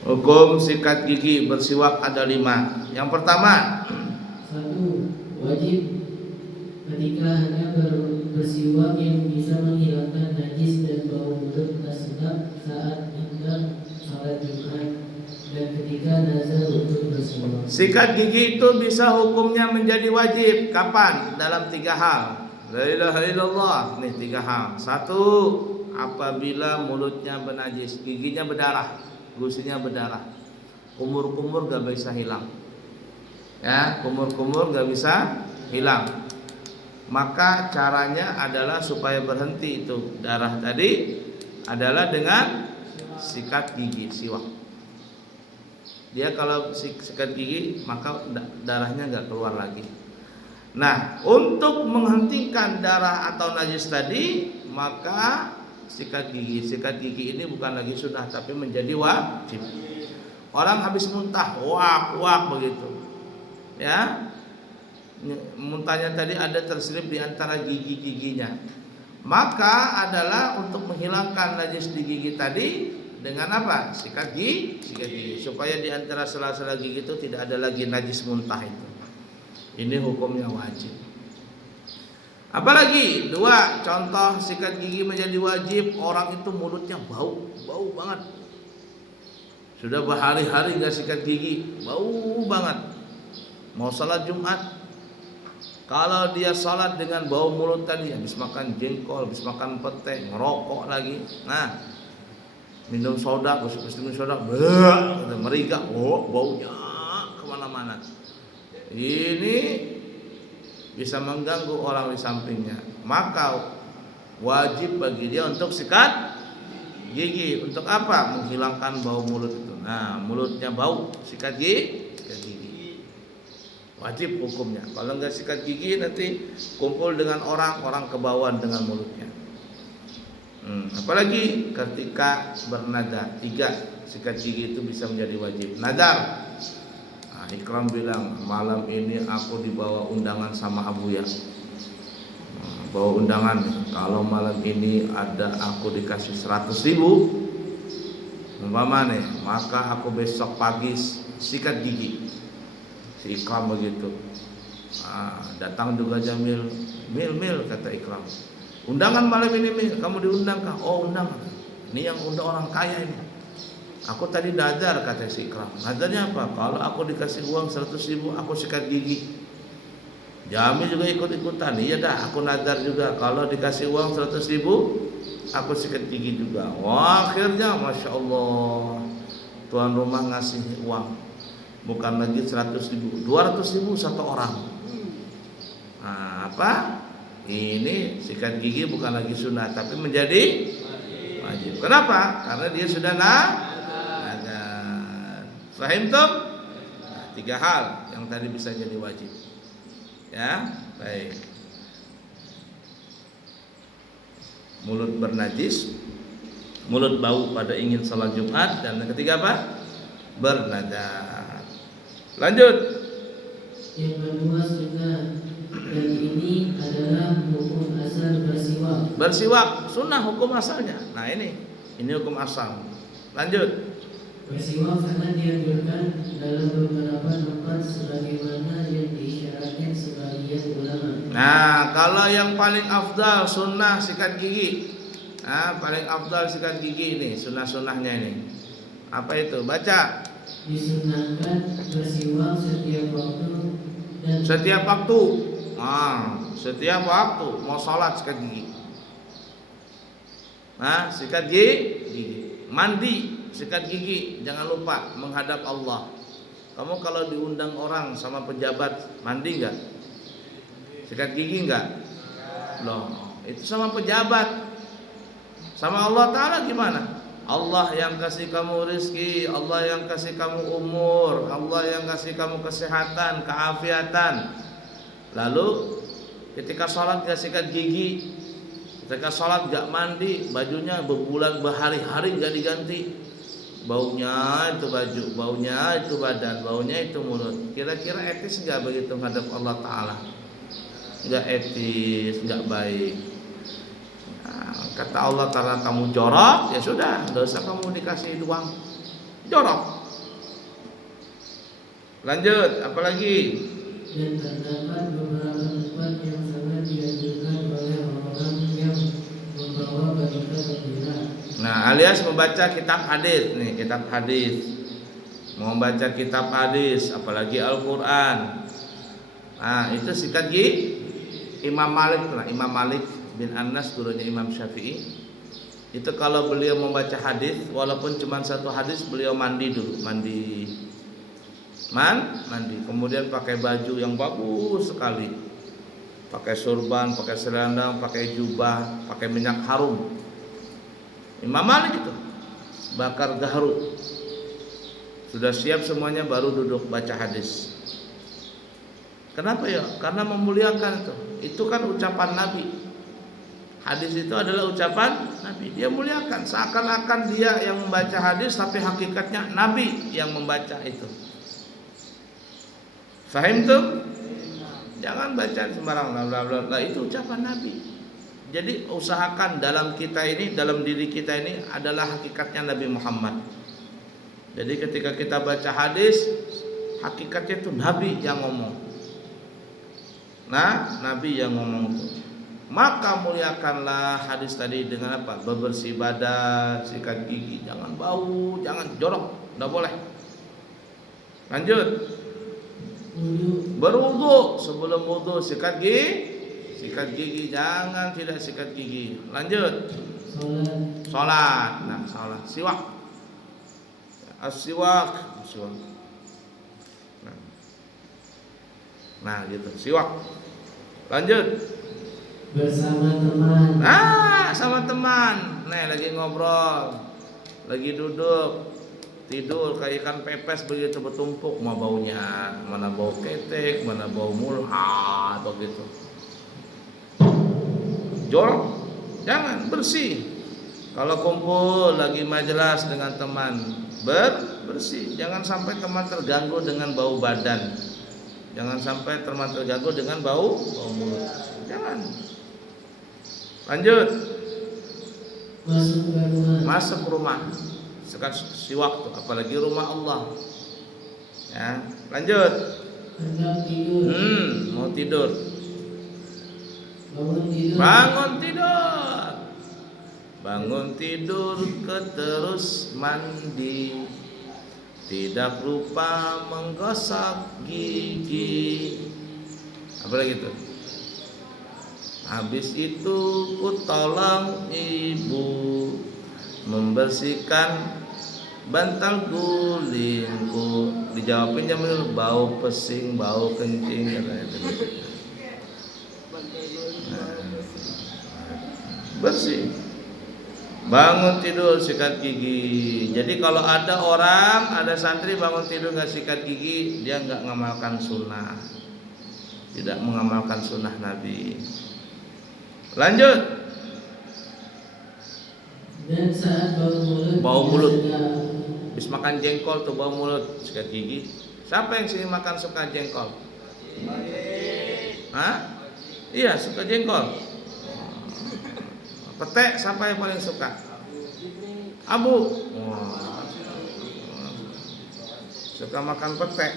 Hukum sikat gigi bersiwak ada 5. Yang pertama, 1. Wajib ketika hanya bersiwak yang bisa menghilangkan najis dan bau mulut tak sedap saat hendak salat Jumat dan ketika nazar untuk bersiwak. sikat gigi itu bisa hukumnya menjadi wajib. Kapan? Dalam 3 hal. La ilaha illallah. Nih 3 hal. 1, apabila mulutnya bernajis, giginya berdarah, gusinya berdarah, kumur-kumur gak bisa hilang. Ya, kumur-kumur gak bisa hilang. Maka caranya adalah supaya berhenti itu darah tadi adalah dengan sikat gigi, siwak. Dia kalau sikat gigi maka darahnya nggak keluar lagi. Nah, untuk menghentikan darah atau najis tadi, maka sikat gigi ini bukan lagi sunnah tapi menjadi wajib. Orang habis muntah, wak begitu, ya, muntahnya tadi ada terselip di antara gigi-giginya, maka adalah untuk menghilangkan najis di gigi tadi dengan apa? Sikat gigi supaya di antara sela-sela gigi itu tidak ada lagi najis muntah itu. Ini hukumnya wajib. Apalagi 2 contoh sikat gigi menjadi wajib, orang itu mulutnya bau banget. Sudah berhari-hari nggak sikat gigi, bau banget. Mau salat Jumat, kalau dia salat dengan bau mulut tadi, habis makan jengkol, habis makan pete, ngerokok lagi, nah, minum soda, minum soda, merigak, baunya kemana-mana. Ini bisa mengganggu orang di sampingnya. Maka wajib bagi dia untuk sikat gigi. Untuk apa? Menghilangkan bau mulut itu. Nah, mulutnya bau, sikat gigi. Wajib hukumnya. Kalau enggak sikat gigi nanti kumpul dengan orang kebauan dengan mulutnya. Apalagi ketika bernadar. 3 sikat gigi itu bisa menjadi wajib. Nadar. Ikram bilang, malam ini aku dibawa undangan sama Abuya. Bawa undangan, kalau malam ini ada aku dikasih 100.000 umpama nih, maka aku besok pagi sikat gigi. Si Ikram begitu. Datang juga Jamil, Mil kata Ikram, undangan malam ini Mil, kamu diundang kah? Oh undang. Ini yang undang orang kaya ini. Aku tadi nazar kata si Ikram. Nazarnya apa? Kalau aku dikasih uang 100.000 aku sikat gigi. Jamil juga ikut-ikutan. Iya dah, aku nazar juga kalau dikasih uang 100.000 aku sikat gigi juga. Wah, akhirnya Masya Allah, tuan rumah ngasih uang, bukan lagi 100.000, 200.000 satu orang. Nah, apa? Ini sikat gigi bukan lagi sunnah tapi menjadi wajib. Kenapa? Karena dia sudah Fahim tuh? 3 hal yang tadi bisa jadi wajib. Ya, baik. Mulut bernajis, mulut bau pada ingin salat Jumat, dan yang ketiga apa? Bernadar. Lanjut. Yang kedua sunnah, dan ini adalah hukum asal bersiwak. Bersiwak sunnah hukum asalnya. Nah ini hukum asal. Lanjut. Bersiwak karena dianjurkan dalam beberapa tempat sebagaimana yang diisyaratkan sebagian ulama. Nah, kalau yang paling afdal sunnah sikat gigi. Nah, paling afdal sikat gigi ini, sunnah-sunnahnya ini. Apa itu? Baca. Disunahkan bersiwak setiap waktu dan Setiap waktu. Setiap waktu mau sholat sikat gigi. Nah, sikat gigi. Mandi sikat gigi, jangan lupa menghadap Allah. Kamu kalau diundang orang sama pejabat, mandi enggak? Sikat gigi enggak? Loh, itu sama pejabat. Sama Allah Ta'ala gimana? Allah yang kasih kamu rezeki, Allah yang kasih kamu umur, Allah yang kasih kamu kesehatan, keafiatan. Lalu ketika sholat gak sikat gigi, ketika sholat gak mandi, bajunya berhari-hari gak diganti, baunya itu baju, baunya itu badan, baunya itu mulut. Kira-kira etis gak begitu menghadap Allah Ta'ala? Gak etis, gak baik. Kata Allah, karena kamu jorok, ya sudah, dosa kamu dikasih uang. jorok. Lanjut, apalagi? Dan terdapat beberapa tempat yang sangat dianjurkan oleh orang yang membawa berita gembira. Nah, alias membaca kitab hadis nih, kitab hadis. Mau membaca kitab hadis, apalagi Al-Qur'an. Nah, itu sikat gigi Imam Malik lah, Imam Malik bin Anas, gurunya Imam Syafi'i. Itu kalau beliau membaca hadis, walaupun cuma satu hadis, beliau mandi dulu, mandi. Kemudian pakai baju yang bagus sekali. Pakai surban, pakai selendang, pakai jubah, pakai minyak harum. Imam Malik itu bakar gaharu. Sudah siap semuanya baru duduk baca hadis. Kenapa ya? Karena memuliakan itu. Itu kan ucapan Nabi. Hadis itu adalah ucapan Nabi. Dia muliakan, seakan-akan dia yang membaca hadis, tapi hakikatnya Nabi yang membaca itu. Fahim tuh? Jangan baca sembarang bla bla bla. Itu ucapan Nabi. Jadi usahakan dalam kita ini, dalam diri kita ini adalah hakikatnya Nabi Muhammad. Jadi ketika kita baca hadis, hakikatnya itu Nabi yang ngomong. Nah, Nabi yang ngomong itu. Maka muliakanlah hadis tadi dengan apa? Bebersih badan, sikat gigi, jangan bau, jangan jorok, enggak boleh. Lanjut. Berwudu, sebelum wudu sikat gigi, jangan tidak sikat gigi. Lanjut. Salat. Nah, salat. Siwak. As-siwak. Nah, gitu. Siwak. Lanjut. Bersama teman. Sama teman. Nih lagi ngobrol, lagi duduk, tidur kayak ikan pepes begitu bertumpuk, mau baunya, mana bau ketek, mana bau mulha atau gitu. Jorok, jangan, bersih. Kalau kumpul lagi majelis dengan teman, bersih. Jangan sampai teman terganggu dengan bau badan. Jangan sampai teman terganggu dengan bau mulut. Jangan. Lanjut. Masuk rumah. Sekat siwak tuh, apalagi rumah Allah. Ya, lanjut. Mau tidur. Bangun tidur terus mandi. Tidak lupa menggosok gigi. Apa lagi itu? Habis itu ku tolong ibu membersihkan bantal gulingku. Dijawabinnya menurut bau pesing, bau kencing katanya. Bersih. Bangun tidur sikat gigi. Jadi kalau ada orang, ada santri bangun tidur nggak sikat gigi, dia nggak mengamalkan sunnah, tidak mengamalkan sunnah Nabi. Lanjut. Dan saat bau mulut. Habis makan jengkol tuh bau mulut, sikat gigi. Siapa yang sering makan suka jengkol? Hah? Iya, suka jengkol. Petek siapa yang paling suka? Abu. Suka makan petek.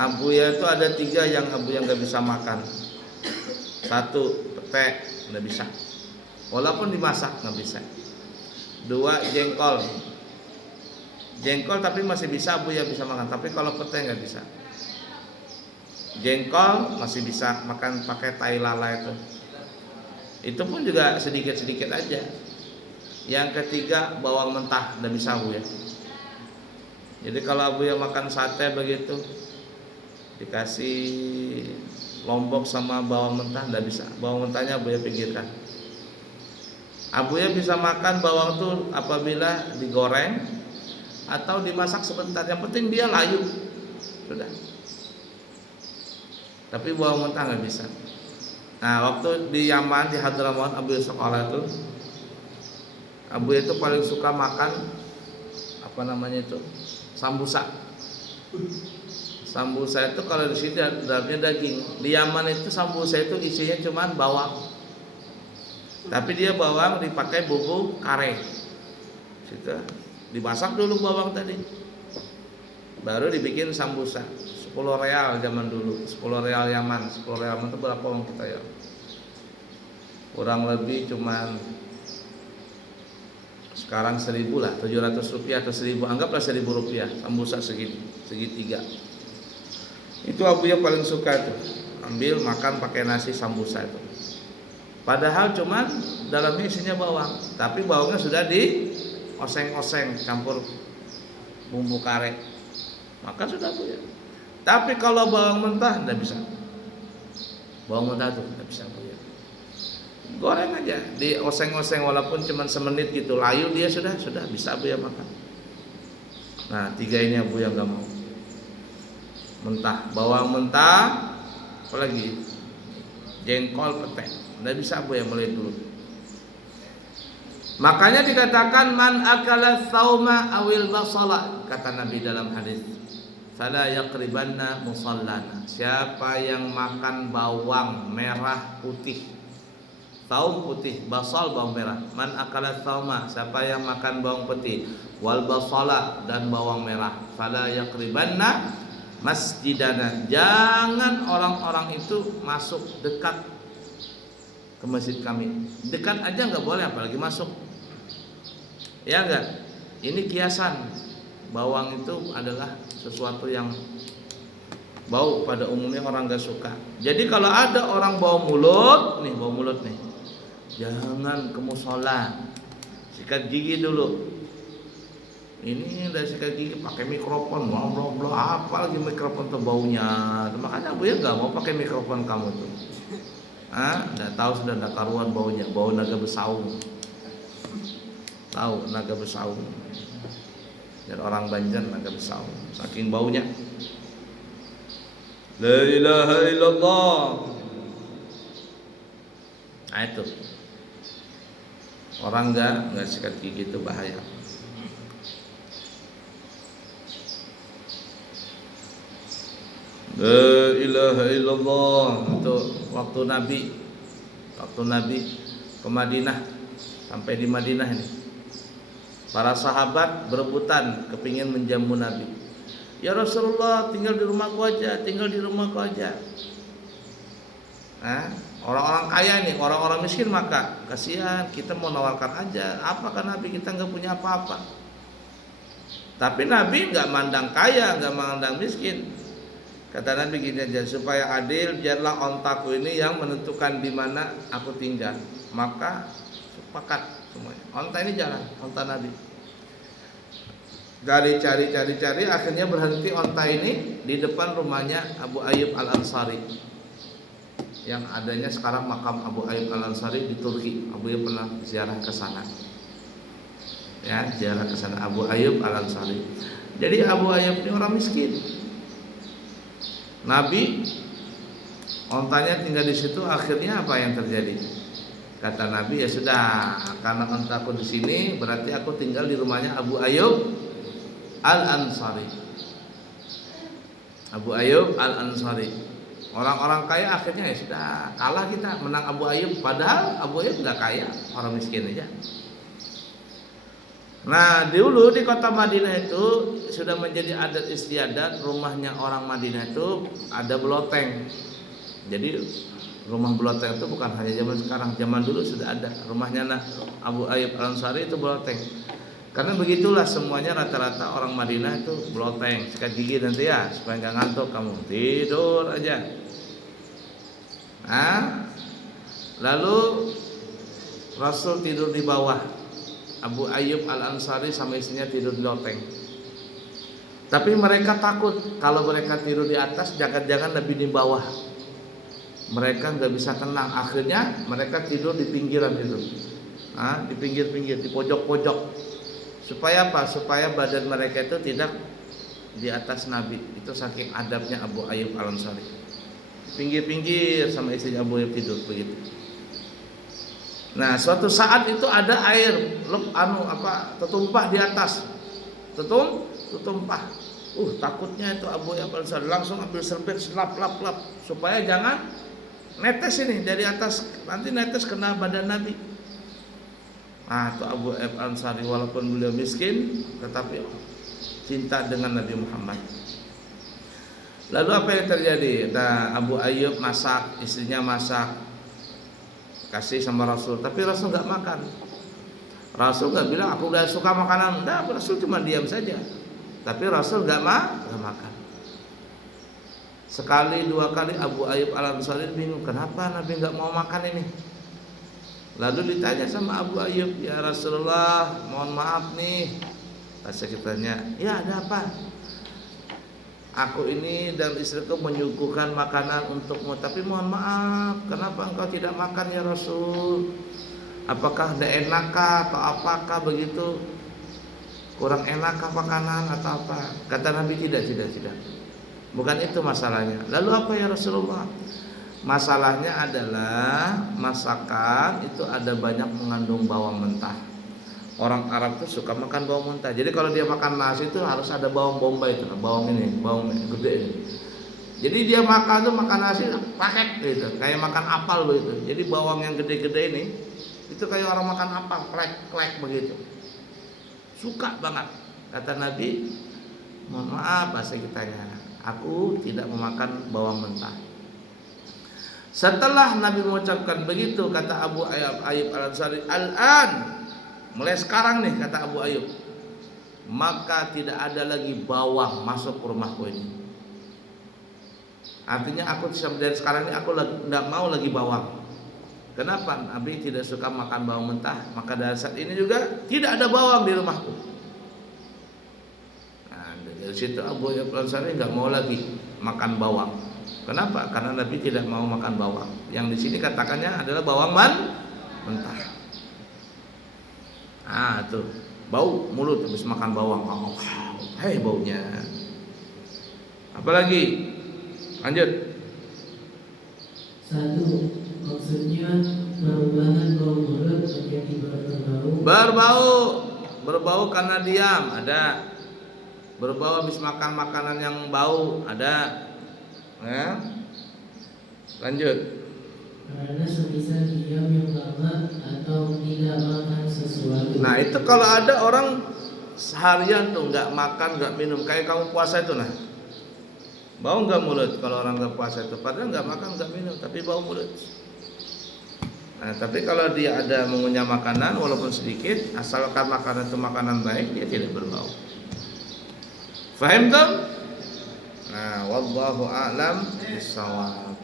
Abu ya itu ada 3 yang Abu yang gak bisa makan. 1, petek, gak bisa. Walaupun dimasak gak bisa. 2, jengkol. Jengkol tapi masih bisa Abu ya bisa makan. Tapi kalau petek gak bisa. Jengkol masih bisa makan pakai tai lala itu. Itu pun juga sedikit-sedikit aja. Yang ketiga bawang mentah, udah bisa Abu ya. Jadi kalau Abu ya makan sate begitu, dikasih lombok sama bawang mentah, udah bisa. Bawang mentahnya Abu ya pinggirkan. Abu ya bisa makan bawang tuh apabila digoreng atau dimasak sebentar. Yang penting dia layu, sudah. Tapi bawang mentah nggak bisa. Nah, waktu di Yaman, di Hadramaut, Abu sekolah itu, Abu itu paling suka makan apa namanya itu? Sambusa. Sambusa itu kalau di sini dalamnya daging. Di Yaman itu sambusa itu isinya cuma bawang. Tapi dia bawang dipakai bumbu kare. Situ. Dimasak dulu bawang tadi, baru dibikin sambusa. 10 real zaman dulu, 10 real Yaman. 10 real Yaman itu berapa uang kita ya? Kurang lebih cuman sekarang 1000 lah, 700 rupiah atau 1000, anggaplah 1000 rupiah. Sambusa segitiga. Itu Abuya paling suka tuh, ambil makan pakai nasi sambusa itu. Padahal cuman dalamnya isinya bawang, tapi bawangnya sudah di oseng-oseng campur bumbu kare, maka sudah Abuya. Tapi kalau bawang mentah tidak bisa, bawang mentah tuh tidak bisa Abuya. Goreng aja, di oseng-oseng walaupun cuma semenit gitu, layu dia sudah bisa Abuya makan. Nah 3 ini Abuya nggak mau. Mentah, bawang mentah, apalagi jengkol, pete, nggak bisa Abuya mulai dulu. Makanya dikatakan man akala tsauma awil basala, kata Nabi dalam hadis, fala yaqribanna musallana. Siapa yang makan bawang merah putih, saum putih, basal bawang merah. Man akala tsauma, siapa yang makan bawang putih, wal basala dan bawang merah, fala yaqribanna masjidana. Jangan orang-orang itu masuk dekat ke masjid kami. Dekat aja nggak boleh, apalagi masuk. Ya enggak? Ini kiasan. Bawang itu adalah sesuatu yang bau, pada umumnya orang nggak suka. Jadi kalau ada orang bau mulut nih, jangan ke musola, sikat gigi dulu. Ini udah sikat gigi pakai mikrofon, bla apa lagi mikrofon tuh baunya. Makanya Abuya nggak mau pakai mikrofon kamu tuh. Nggak tahu sudah nggak karuan baunya, bau naga besaung. Tahu naga besaung? Dan orang Banjar naga besaung, saking baunya. La ilaha illallah. Nah itu orang nggak sikat gigi itu bahaya. La ilaha illallah. Untuk waktu Nabi ke Madinah, sampai di Madinah ini, para sahabat berebutan kepingin menjamu Nabi. Ya Rasulullah, tinggal di rumahku aja. Orang-orang kaya nih, orang-orang miskin maka kasihan, kita mau nawarkan aja. Apakah Nabi, kita nggak punya apa-apa. Tapi Nabi nggak mandang kaya, nggak mandang miskin. Kata Nabi gini aja, supaya adil biarlah ontaku ini yang menentukan di mana aku tinggal. Maka sepakat semuanya. Onta ini jalan, onta Nabi. Dari cari, akhirnya berhenti onta ini di depan rumahnya Abu Ayyub Al-Ansari, yang adanya sekarang makam Abu Ayyub Al-Ansari di Turki. Abu Ayyub pernah ziarah ke sana. Ya, ziarah ke sana Abu Ayyub Al-Ansari. Jadi Abu Ayyub ini orang miskin. Nabi ontanya tinggal di situ, akhirnya apa yang terjadi? Kata Nabi, ya sudah, karena ontaku di sini, berarti aku tinggal di rumahnya Abu Ayyub Al-Ansari. Abu Ayyub Al-Ansari. Orang-orang kaya akhirnya ya sudah, kalah kita, menang Abu Ayyub. Padahal Abu Ayyub nggak kaya, orang miskin aja. Nah dulu di kota Madinah itu sudah menjadi adat istiadat, rumahnya orang Madinah itu ada beloteng. Jadi rumah beloteng itu bukan hanya zaman sekarang, zaman dulu sudah ada. Rumahnya Abu Ayyub Al-Ansari itu beloteng. Karena begitulah semuanya, rata-rata orang Madinah itu beloteng, sikat gigi nanti ya, supaya nggak ngantuk kamu, tidur aja. Lalu Rasul tidur di bawah, Abu Ayyub Al-Ansari sama istrinya tidur di loteng. Tapi mereka takut kalau mereka tidur di atas, jangan-jangan Nabi di bawah. Mereka nggak bisa tenang. Akhirnya mereka tidur di pinggiran itu, di pinggir-pinggir, di pojok-pojok. Supaya apa? Supaya badan mereka itu tidak di atas Nabi. Itu saking adabnya Abu Ayyub Al-Ansari. Pinggir-pinggir sama istrinya Abu Ayyub tidur begitu. Nah, suatu saat itu ada air tertumpah di atas. Tertumpah. Takutnya itu Abu Ayyub Al-Ansari langsung ambil serbet, lap supaya jangan netes ini dari atas, nanti netes kena badan Nabi. Nah, itu Abu Ayyub Ansari walaupun beliau miskin tetapi cinta dengan Nabi Muhammad. Lalu apa yang terjadi? Nah, Abu Ayyub masak, istrinya masak, kasih sama Rasul, tapi Rasul nggak makan. Rasul nggak bilang aku udah suka makanan, enggak, Rasul cuma diam saja. Tapi Rasul nggak makan. Sekali dua kali Abu Ayyub Al Ansari bingung, kenapa Nabi nggak mau makan ini? Lalu ditanya sama Abu Ayyub, ya Rasulullah, mohon maaf nih. Pas kita tanya, ya ada apa? Aku ini dan istriku menyuguhkan makanan untukmu, tapi mohon maaf, kenapa engkau tidak makan ya Rasul? Apakah tidak enakkah atau apakah begitu? Kurang enakkah makanan atau apa? Kata Nabi, tidak. Bukan itu masalahnya. Lalu apa ya Rasulullah? Masalahnya adalah masakan itu ada banyak mengandung bawang mentah. Orang Arab tuh suka makan bawang mentah. Jadi kalau dia makan nasi itu harus ada bawang bombay itu, bawang gede ini. Jadi dia makan tuh makan nasi paket gitu, kayak makan apel begitu. Jadi bawang yang gede-gede ini itu kayak orang makan apel, klek begitu. Suka banget. Kata Nabi, mohon maaf bahasa kitanya, aku tidak memakan bawang mentah. Setelah Nabi mengucapkan begitu, kata Abu Ayyub Al Ansari, al-an, mulai sekarang nih, kata Abu Ayyub, maka tidak ada lagi bawang masuk ke rumahku ini. Artinya aku dari sekarang ini aku tidak mau lagi bawang. Kenapa? Nabi tidak suka makan bawang mentah, maka dari saat ini juga tidak ada bawang di rumahku. Nah, dari situ Abu Ayyub Al Ansari nggak mau lagi makan bawang. Kenapa? Karena Nabi tidak mau makan bawang. Yang di sini katakannya adalah bawang mentah. Ah tuh, bau mulut habis makan bawang. Oh, hei baunya. Apalagi? Lanjut. 1. Maksudnya perubahan bau mulut menjadi Berbau karena diam, ada. Berbau habis makan makanan yang bau, ada. Ya. Lanjut. Karena semisal diam yang lama atau tidak makan sesuatu. Nah itu kalau ada orang seharian tuh nggak makan nggak minum, kayak kamu puasa itu, nah bau nggak mulut kalau orang nggak puasa itu, padahal nggak makan nggak minum tapi bau mulut. Nah tapi kalau dia ada mengunyah makanan walaupun sedikit, asalkan makanan itu makanan baik, dia tidak berbau. Faham tuh? Nah wallahu a'lam bishawab.